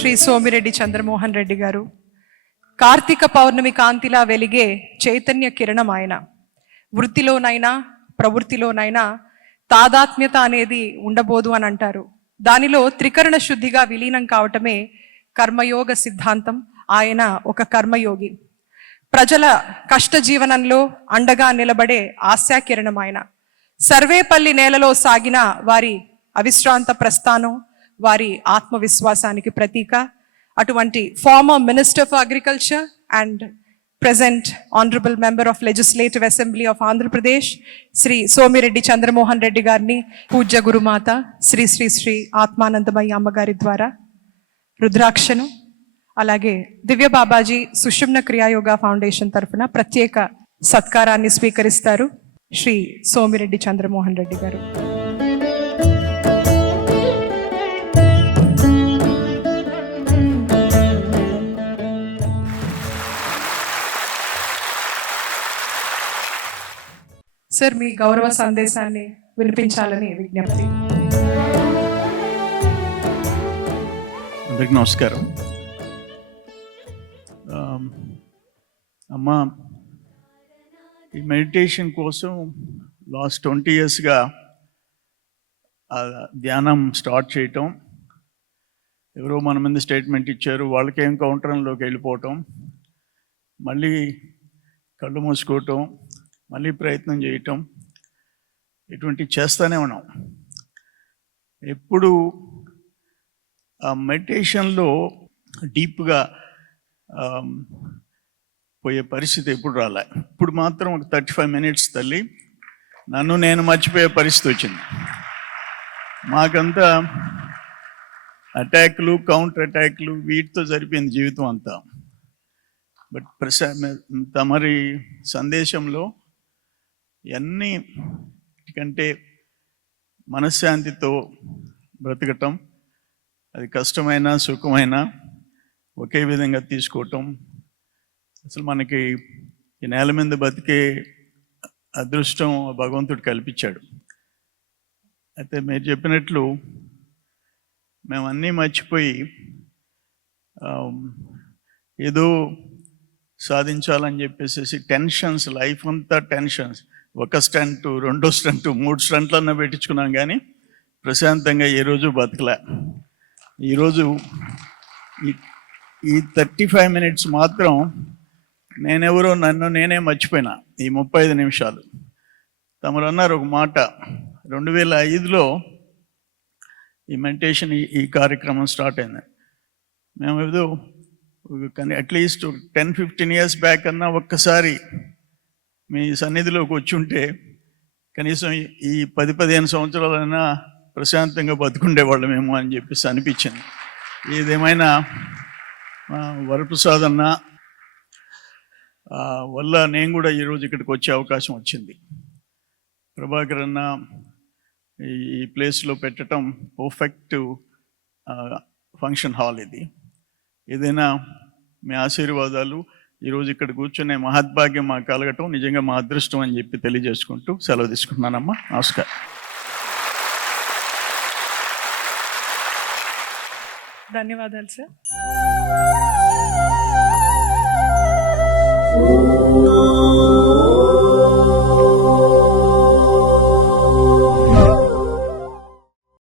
శ్రీ సోమిరెడ్డి చంద్రమోహన్ రెడ్డి గారు. కార్తీక పౌర్ణమి కాంతిలా వెలిగే చైతన్య కిరణం ఆయన. వృత్తిలోనైనా ప్రవృత్తిలోనైనా తాదాత్మ్యత అనేది ఉండబోదు అని అంటారు. దానిలో త్రికరణ శుద్ధిగా విలీనం కావటమే కర్మయోగ సిద్ధాంతం. ఆయన ఒక కర్మయోగి. ప్రజల కష్ట జీవనంలో అండగా నిలబడే ఆశాకిరణం ఆయన. సర్వేపల్లి నేలలో సాగిన వారి అవిశ్రాంత ప్రస్థానం వారి ఆత్మవిశ్వాసానికి ప్రతీక. అటువంటి former minister for agriculture and present honourable member of legislative assembly of Andhra Pradesh Shri Somireddy Chandramohan Reddy గారిని పూజ్య గురుమాత శ్రీ శ్రీ శ్రీ ఆత్మానందమయ్య అమ్మగారి ద్వారా రుద్రాక్షను అలాగే దివ్య బాబాజీ సుషుమ్న క్రియాయోగా ఫౌండేషన్ తరఫున ప్రత్యేక సత్కారాన్ని స్వీకరిస్తారు శ్రీ సోమిరెడ్డి చంద్రమోహన్ రెడ్డి గారు. సార్ మీ గౌరవ సందేశాన్ని వినిపించాలని విజ్ఞప్తి. అందరికి నమస్కారం. అమ్మ ఈ మెడిటేషన్ కోసం లాస్ట్ ట్వంటీ ఇయర్స్గా ధ్యానం స్టార్ట్ చేయటం ఎవరో మన మీద స్టేట్మెంట్ ఇచ్చారు వాళ్ళకేం కౌంటర్లోకి వెళ్ళిపోవటం మళ్ళీ కళ్ళు మూసుకోవటం మళ్ళీ ప్రయత్నం చేయటం ఇటువంటి చేస్తూనే ఉన్నాం. ఎప్పుడు ఆ మెడిటేషన్లో డీప్గా పోయే పరిస్థితి ఎప్పుడు రాలే. ఇప్పుడు మాత్రం ఒక థర్టీ ఫైవ్ మినిట్స్ తల్లి నన్ను నేను మర్చిపోయే పరిస్థితి వచ్చింది. మాకంతా అటాక్లు కౌంటర్ అటాక్లు వీటితో జరిపోయింది జీవితం అంతా. బట్ ప్రసా తమరి సందేశంలో ఇవన్నీ కంటే మనశ్శాంతితో బ్రతకటం అది కష్టమైన సుఖమైన ఒకే విధంగా తీసుకోవటం. అసలు మనకి ఈ నేల మీద బతికే అదృష్టం ఆ భగవంతుడు కల్పించాడు. అయితే మీరు చెప్పినట్లు మేము అన్నీ మర్చిపోయి ఏదో సాధించాలని చెప్పేసి టెన్షన్స్ లైఫ్ అంతా టెన్షన్స్. ఒక స్టంట్ రెండో స్టంట్ మూడు స్టంట్లన్నా పెట్టించుకున్నాం కానీ ప్రశాంతంగా ఏ రోజు బతకలే. ఈరోజు ఈ ఈ థర్టీ ఫైవ్ మినిట్స్ మాత్రం నేనెవరో నన్ను నేనే మర్చిపోయినా ఈ ముప్పై ఐదు నిమిషాలు. తమరు అన్నారు ఒక మాట రెండు వేల ఐదులో ఈ మెడిటేషన్ ఈ- ఈ కార్యక్రమం స్టార్ట్ అయింది. మేము ఏదో కానీ at least ten fifteen years back అన్నా ఒక్కసారి మీ సన్నిధిలోకి వచ్చి ఉంటే కనీసం ఈ- పది పదిహేను సంవత్సరాలైనా ప్రశాంతంగా బతుకుండేవాళ్ళమేమో అని చెప్పేసి అనిపించింది. ఏదేమైనా వరప్రసాద్ అన్న వల్ల నేను కూడా ఈరోజు ఇక్కడికి వచ్చే అవకాశం వచ్చింది. ప్రభాకర్ అన్న ఈ ప్లేస్లో పెట్టడం పర్ఫెక్ట్ ఫంక్షన్ హాల్ ఇది. ఏదైనా మీ ఆశీర్వాదాలు ఈరోజు ఇక్కడ కూర్చునే మహద్భాగ్యం మాకు కలగటం నిజంగా మా అదృష్టం అని చెప్పి తెలియజేసుకుంటూ సెలవు తీసుకుంటున్నానమ్మా. నమస్కారం. ధన్యవాదాలు సార్.